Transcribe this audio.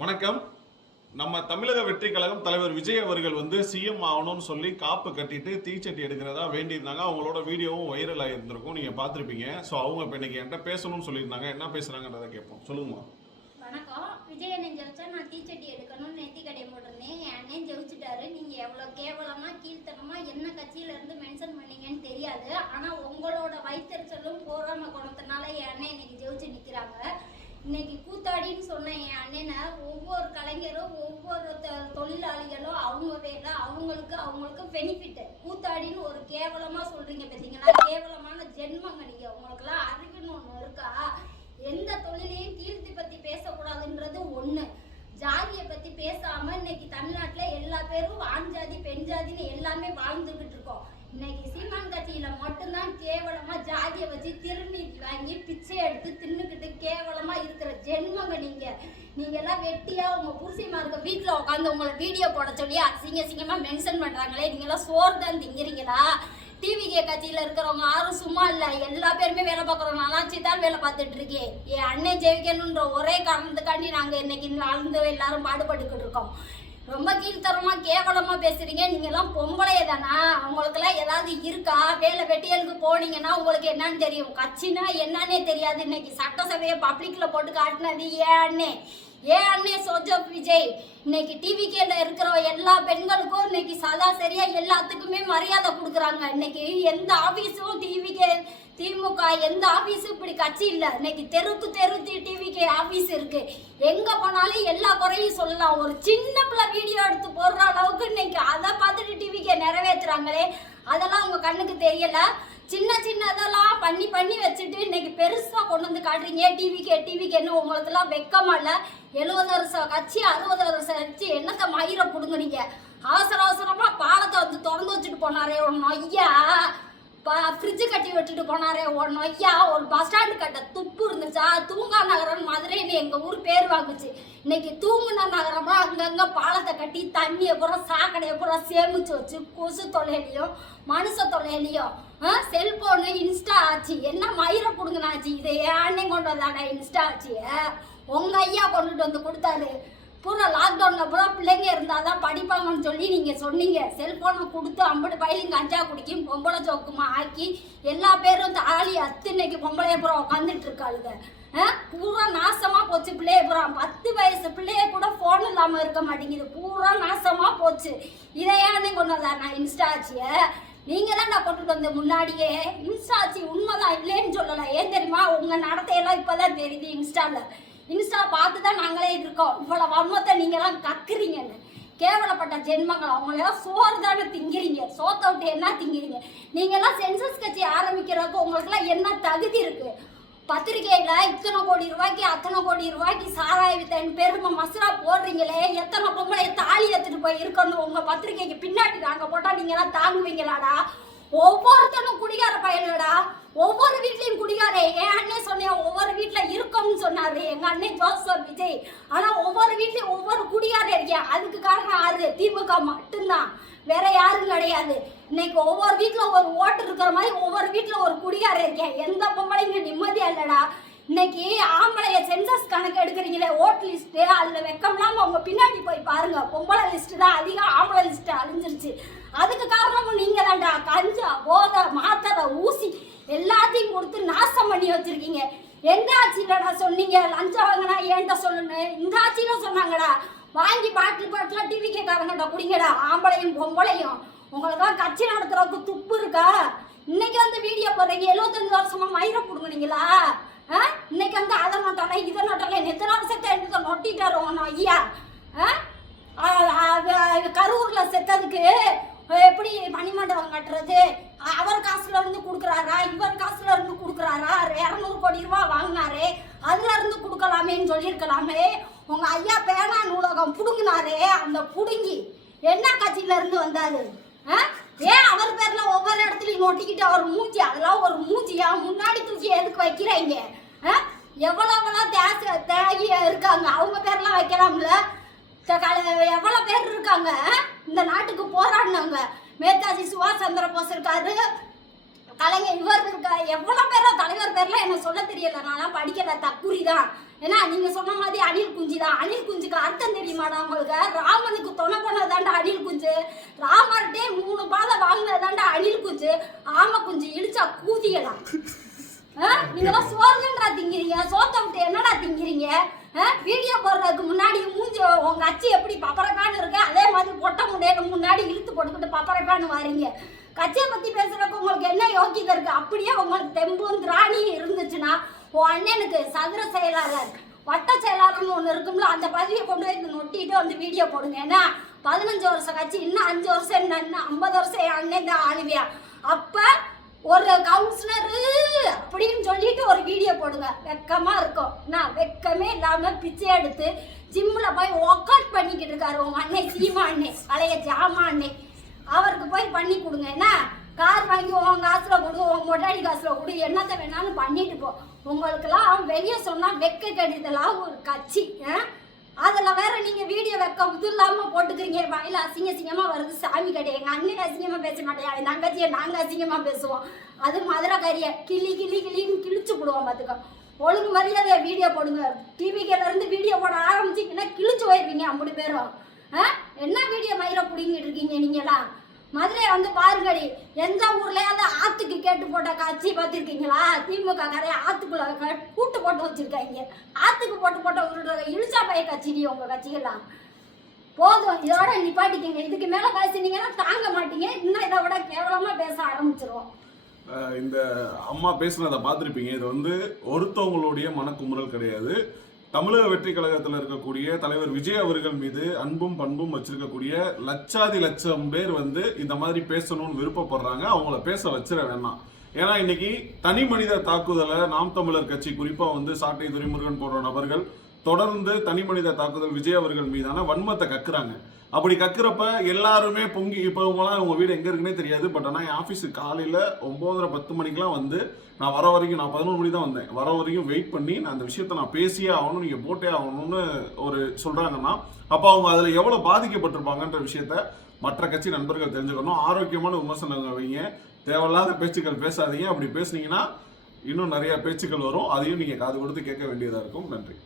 வணக்கம். நம்ம தமிழக வெற்றி கழகம் தலைவர் விஜய் அவர்கள் சிஎம் ஆகணும்னு சொல்லி காப்பு கட்டிட்டு தீச்சட்டி எடுக்கிறதா வேண்டியிருந்தாங்க. அவங்களோட வீடியோவும் வைரல் ஆகியிருந்திருக்கும், நீங்க பார்த்துருப்பீங்க. ஸோ அவங்க இப்போ இன்னைக்கு என்கிட்ட பேசணும்னு சொல்லியிருந்தாங்க. என்ன பேசுறாங்கன்றதை கேட்போம். சொல்லுங்கம்மா. வணக்கம். விஜய் அண்ணன் ஜெயிச்சா நான் தீச்சட்டி எடுக்கணும்னு நெத்தி கடை போட்டிருந்தேன். என் அண்ணன் ஜெயிச்சுட்டாரு. நீங்க எவ்வளவு கேவலமா கீழ்த்தனமா என்ன கட்சியில இருந்து மென்ஷன் பண்ணீங்கன்னு தெரியாது. ஆனா உங்களோட வயிற்றுச்சலும் போராம குணத்தினால என் அண்ணன் இன்னைக்கு ஜெயிச்சு நிக்கிறாங்க. இன்னைக்கு கூத்தாடின்னு சொன்ன என் அண்ணனை ஒவ்வொரு கலைஞரும் ஒவ்வொரு தொழிலாளிகளும் அவங்க வேலை அவங்களுக்கு பெனிஃபிட். கூத்தாடின்னு ஒரு கேவலமா சொல்றீங்க பார்த்தீங்களா? கேவலமான ஜென்மங்க நீங்க. உங்களுக்குலாம் அறிவுன்னு ஒன்று இருக்கா? எந்த தொழிலையும் கீர்த்தி பத்தி பேசக்கூடாதுன்றது ஒண்ணு. ஜாதியை பத்தி பேசாம இன்னைக்கு தமிழ்நாட்டுல எல்லா பேரும் ஆண் ஜாதி பெண் ஜாதின்னு எல்லாமே வாழ்ந்துகிட்டு இருக்கோம். இன்னைக்கு சீமான் கட்சியில மட்டும்தான் கேவலமா ஜாதியை வச்சு திருநீ வாங்கி பிச்சை எடுத்து தின்னுக்கிட்டு கேவலமா இருக்கிற ஜென்மங்க நீங்க எல்லாம் வெட்டியா உங்க புருஷிமார்க்க வீட்டுல உட்காந்து உங்களை வீடியோ போட சொல்லி அசிங்கமா மென்ஷன் பண்றாங்களே. நீங்க எல்லாம் சோறு தான் திங்கிறீங்களா? டிவிகே கட்சியில இருக்கிறவங்க யாரும் சும்மா இல்ல, எல்லா பேருமே வேலை பார்க்குறோம். நல்லாச்சி தான் வேலை பார்த்துட்டு இருக்கேன். என் அண்ணன் ஜெயிக்கணுன்ற ஒரே காரணத்துக்காண்டி நாங்க இன்னைக்கு வாழ்ந்து எல்லாரும் பாடுபட்டுக்கிட்டு இருக்கோம். ரொம்ப கீழ்த்தரமா கேவலமா பேசுறீங்க. நீங்க எல்லாம் பொம்பளைய தானா? உங்களுக்கு எல்லாம் ஏதாவது இருக்கா? வேலை வெட்டியலுக்கு போனீங்கன்னா உங்களுக்கு என்னன்னு தெரியும். கட்சினா என்னன்னே தெரியாது. இன்னைக்கு சட்டசபையை பப்ளிக்ல போட்டு காட்டினது ஏன் அண்ணே சோஜப் விஜய். இன்னைக்கு டிவிகேல இருக்கிற எல்லா பெண்களுக்கும் இன்னைக்கு சராசரியா எல்லாத்துக்குமே மரியாதை கொடுக்குறாங்க. இன்னைக்கு எந்த ஆபீஸும் திமுக எந்த ஆபீஸும் இப்படி கட்சி இல்லை. இன்னைக்கு தெருக்கு டிவிகே ஆபீஸ் இருக்கு. எங்க போனாலும் எல்லா குறையும் சொல்லலாம். ஒரு சின்ன பிள்ளை வீடியோ எடுத்து போடுற அளவுக்கு இன்னைக்கு அதை பார்த்துட்டு டிவிகே நிறைவேற்றுறாங்களே, அதெல்லாம் உங்க கண்ணுக்கு தெரியல. சின்ன இதெல்லாம் பண்ணி வச்சுட்டு இன்னைக்கு பெருசா கொண்டு வந்து காட்டுறீங்க. டிவிகேன்னு உங்களுக்குலாம் வெக்கமா இல்ல? 70 வருஷம் கட்சி 60 வருஷம் கட்சி என்னத்த மயிரை புடுங்குறீங்க? அவசரமா பாலத்தை திறந்து வச்சுட்டு போனாரே ஒன்னும் ஐயா, ஃப்ரிட்ஜு கட்டி விட்டுட்டு போனாரே ஒன்னும் ஐயா, ஒரு பஸ் ஸ்டாண்டு கட்ட துப்பு இருந்துச்சா? தூங்கா நகரம் மதுரைன்னு எங்க ஊர் பேர் வாங்குச்சு. இன்னைக்கு தூங்குன நகரமா அங்கங்க பாலத்தை கட்டி தண்ணியை பூரா சாக்கடையை பூரா சேமிச்சு வச்சு கொசு தொலைலையும் மனுஷ தொலைலையும் செல்போனு இன்ஸ்டா ஆச்சு. என்ன மயிரை புடுங்கனாச்சு? இதை ஏன்னே கொண்டு வந்தாடா இன்ஸ்டா ஆச்சிய? உங்க ஐயா கொண்டுட்டு வந்து கொடுத்தாரு. பூரா லாக்டவுன்ல பூரா பிள்ளைங்க இருந்தாதான் படிப்பாங்கன்னு சொல்லி நீங்க சொன்னீங்க. செல்போனை கொடுத்து 50 பயிலும் கஞ்சா குடிக்கும் பொம்பளை சோக்குமா ஆக்கி எல்லா பேரும் தாலி அத்து இன்னைக்கு பொம்பளைய பூரா உட்காந்துட்டு இருக்காளுங்க. பூரா நாசமா போச்சு பிள்ளைய பூரா. 10 வயசு பிள்ளைய கூட போன் இல்லாம இருக்க மாட்டேங்குது. பூரா நாசமா போச்சு. இதையானே கொண்டு வந்தா நான் இன்ஸ்டா ஆச்சிய? நீங்க தான் நான் கொண்டுட்டு வந்த முன்னாடியே. இன்ஸ்டா ஆச்சு உண்மைதான், இல்லைன்னு சொல்லலாம். ஏன் தெரியுமா? உங்க நடத்தையெல்லாம் இப்பதான் தெரியுது. இன்ஸ்டா பார்த்து தான் நாங்களே இருக்கோம். இவ்வளவு வன்மத்தை நீங்கெல்லாம் கக்குறீங்கன்னு கேவலப்பட்ட ஜென்மங்கள். அவங்களெல்லாம் சோறு தானே திங்கிறீங்க. சோத்தை விட்டு என்ன திங்கிறீங்க? நீங்கெல்லாம் சென்சஸ் கட்சி ஆரம்பிக்கிறதுக்கு உங்களுக்குலாம் என்ன தகுதி இருக்கு? பத்திரிகையில இத்தனை கோடி ரூபாய்க்கு அத்தனை கோடி ரூபாய்க்கு சாராய வித்தன் பெருமை மசரா போடுறீங்களே. எத்தனை பொம்பளை தாலி எடுத்துட்டு போய் இருக்கணும் உங்க பத்திரிகைக்கு பின்னாடி நாங்க போட்டா நீங்க எல்லாம் தாங்குவீங்களாடா? ஒவ்வொருத்தனும் குடிகார பயனடா. ஒவ்வொரு வீட்லயும் குடிகாரே. என் அண்ணன் சொன்னேன் ஒவ்வொரு வீட்டுல இருக்கும்னு சொன்னாரு எங்க அண்ணன் ஜோசப் விஜய். ஆனா ஒவ்வொரு வீட்லயும் ஒவ்வொரு குடிகார இருக்கேன். அதுக்கு காரணம் யாரு? திமுக மட்டும்தான், வேற யாரும் கிடையாது. இன்னைக்கு ஒவ்வொரு வீட்டுல ஒரு ஓட்டு இருக்கிற மாதிரி ஒவ்வொரு வீட்டுல ஒரு குடிகார இருக்கேன். எந்த பொம்பளைங்க நிம்மதியா இல்லடா. இன்னைக்கு ஆம்பளைய சென்சஸ் கணக்கு எடுக்கிறீங்களே, ஓட் லிஸ்ட், அதுல வெக்கம்லாம அவங்க பின்னாடி போய் பாருங்க. பொம்பளை லிஸ்ட் தான் அதிகம், ஆம்பளை லிஸ்ட் அழிஞ்சிருச்சு. அதுக்கு காரணமும் நீங்க தான்டா. கஞ்சா போதை மாத்திரை ஊசி எல்லாத்தையும் கொடுத்து நாசம் பண்ணி வச்சிருக்கீங்க. எந்த ஆட்சியிலடா சொன்னீங்க லஞ்சம் வாங்கினா ஏன்டா சொல்லணும்னு? இந்த ஆட்சியில சொன்னாங்கடா. வாங்கி பாட்டில டிவிகே காரங்கடா குடிங்கடா. ஆம்பளையும் பொம்பளையும் உங்களுக்கெல்லாம் கட்சி நடத்துறதுக்கு துப்பு இருக்கா? இன்னைக்கு வீடியோ போடுறீங்க. 75 வருஷமா மயிரை புடுங்குனீங்களா? இன்னைக்கு அதை நோட்டாலே இதை நோட்டாலே எத்தனை வருஷத்தை எடுத்து நொட்டிட்டாரு உங்க ஐயா. கரூர்ல செத்ததுக்கு எப்படி மணிமண்டபம் கட்டுறது? அவர் காசுல இருந்து கொடுக்குறாரா? இவர் காசுல இருந்து கொடுக்குறாரா? 200 கோடி ரூபாய் வாங்கினாரே, அதுல இருந்து கொடுக்கலாமேன்னு சொல்லியிருக்கலாமே. உங்க ஐயா பேனா நூலகம் புடுங்கினாரே, அந்த புடுங்கி என்ன கட்சியில இருந்து வந்தாரு? ஏன் அவர் பேர்ல ஒவ்வொரு இடத்துலயும் நோட்டிக்கிட்டு அவர் மூஞ்சி, அதெல்லாம் ஒரு மூஞ்சியா? முன்னாடி தூக்கி எதுக்கு வைக்கிறீங்க? எவ்வளவுலாம் தேகி இருக்காங்க, அவங்க பேர்லாம் வைக்கலாம்ல? எவ்வளவு பேர் இருக்காங்க இந்த நாட்டுக்கு போராடினவங்க? நேதாஜி சுபாஷ் சந்திர போஸ் இருக்காரு, கலைஞர் இவர் இருக்கா, எவ்வளவு பேரோ தலைவர் பேர்லாம் என்ன சொல்ல தெரியல. நான் படிக்கல, தக்குரிதான். ஏன்னா நீங்க சொன்ன மாதிரி அணில் குஞ்சு தான். அணில் குஞ்சுக்கு அர்த்தம் தெரியுமாடா உங்களுக்கு? ராமனுக்கு துணை பண்ணதாண்டா அணில் குஞ்சு. ராமர்கிட்டே 3 பாதை வாங்கினதாண்டா அணில் குஞ்சு. ஆமை குஞ்சு இழிச்சா கூதியலாம். நீங்களாம் சோறுன்றா திங்கிறீங்க, சோத்தை விட்டு என்னடா திங்கிறீங்க? வீடியோ போடுறதுக்கு முன்னாடி மூஞ்சி உங்க அச்சி எப்படி பப்பரக்கான்னு இருக்கு அதே மாதிரி பொட்டை முட்டையில முன்னாடி இழுத்து போட்டுக்கிட்டு பப்பரக்கான்னு வாரீங்க. கட்சியை பத்தி பேசுறதுக்கு உங்களுக்கு என்ன யோக்கியதை இருக்கு? அப்படியே உங்களுக்கு தெம்பும் திராணியும் இருந்துச்சுன்னா உன் அண்ணனுக்கு சதுர செயலாளர் வட்ட செயலாளர்னு ஒன்று இருக்கும்ல, அந்த பதவியை கொண்டு போய் நொட்டிட்டு வந்து வீடியோ போடுங்க. ஏன்னா 15 வருஷம் கட்சி, இன்னும் 5 வருஷம் என்ன, இன்னும் 50 வருஷம் என் அண்ணன் தான் ஆளுவியா. அப்ப ஒரு கவுன்சிலரு அப்படின்னு சொல்லிட்டு ஒரு வீடியோ போடுங்க, வெக்கமா இருக்கும். நான் வெக்கமே இல்லாம பிச்சை எடுத்து ஜிம்ல போய் ஒர்க் அவுட் பண்ணிக்கிட்டு இருக்காரு உங்க அண்ணன் சீமா அண்ணன், பழைய ஜாமா அண்ணன். அவருக்கு போய் பண்ணி கொடுங்க. என்ன கார் வாங்கி உன் காசுல கொடு, உன் மொட்டாடி காசுல கொடு, என்னத்தை வேணாலும் பண்ணிட்டு போ. உங்களுக்கெல்லாம் வெளியே சொன்னா வெக்க கடிதெல்லாம் ஒரு கட்சி. அதில் வேற நீங்க வீடியோ வைக்க இது இல்லாம போட்டுக்கிறீங்க. வாயில அசிங்க அசிங்கமா வருது சாமி கிடையாது. எங்க அண்ணன் அசிங்கமா பேச மாட்டேன், என் தங்கச்சியை நாங்க அசிங்கமா பேசுவோம். அது மதுரை கறியை கிளி கிளி கிளின்னு கிழிச்சு போடுவோம். பார்த்துக்கோ, ஒழுங்கு மரியாதையா வீடியோ போடுங்க. டிவிக்கில இருந்து வீடியோ போட ஆரம்பிச்சிங்கன்னா கிழிச்சு போயிருவீங்க 50 பேரும். என்ன வீடியோ மயிரை பிடிங்கிட்டு இருக்கீங்க நீங்களாம்? மதுரை வந்து பாருங்கடி, எந்த ஊர்லயாவது ஆத்துக்கு கேட்டு போட்ட காட்சி பார்த்துருக்கீங்களா? திமுக காரைய ஆத்துக்குள்ள கூட்டு போட்டு வச்சிருக்காங்க. ஆத்துக்கு போட்டு ஒரு இழிச்சா பைய கட்சி உங்க கட்சியெல்லாம். போதும், இதோட நிப்பாட்டிக்கங்க. இதுக்கு மேல பேசினீங்கன்னா தாங்க மாட்டீங்க. இன்னும் இதை விட கேவலமா பேச ஆரம்பிச்சிருவோம். இந்த அம்மா பேசுனதை பார்த்துருப்பீங்க. இது வந்து ஒருத்தவங்களுடைய மனக்குமுறல் கிடையாது. தமிழக வெற்றி கழகத்தில் இருக்கக்கூடிய தலைவர் விஜய் அவர்கள் மீது அன்பும் பண்பும் வச்சிருக்கக்கூடிய லட்சம் பேர் வந்து இந்த மாதிரி பேசணும்னு விருப்பப்படுறாங்க. அவங்கள பேச வச்சிட வேணாம். ஏன்னா இன்னைக்கு தனி மனித தாக்குதலை நாம் தமிழர் கட்சி குறிப்பா வந்து சாட்டை துரைமுருகன் போன்ற நபர்கள் தொடர்ந்து தனி மனித தாக்குதல் விஜய் அவர்கள் மீதான வன்மத்தை கக்குறாங்க. அப்படி கக்குறப்ப எல்லாருமே பொங்கி, இப்போ இவங்களாம் உங்க வீடு எங்க இருக்குன்னே தெரியாது. பட் ஆனால் என் ஆஃபீஸுக்கு காலையில் 9:30-10 மணிக்கெலாம் வந்து நான் வர வரைக்கும், நான் 11 மணி தான் வந்தேன், வர வரைக்கும் வெயிட் பண்ணி நான் அந்த விஷயத்த நான் பேசியே ஆகணும், நீங்கள் போட்டே ஆகணும்னு ஒரு சொல்கிறாங்கன்னா அப்போ அவங்க அதில் எவ்வளோ பாதிக்கப்பட்டிருப்பாங்கன்ற விஷயத்த மற்ற கட்சி நண்பர்கள் தெரிஞ்சுக்கணும். ஆரோக்கியமான விமர்சனங்கள் வைங்க, தேவையில்லாத பேச்சுக்கள் பேசாதீங்க. அப்படி பேசுனீங்கன்னா இன்னும் நிறைய பேச்சுக்கள் வரும், அதையும் நீங்கள் காது கொடுத்து கேட்க வேண்டியதாக இருக்கும். நன்றி.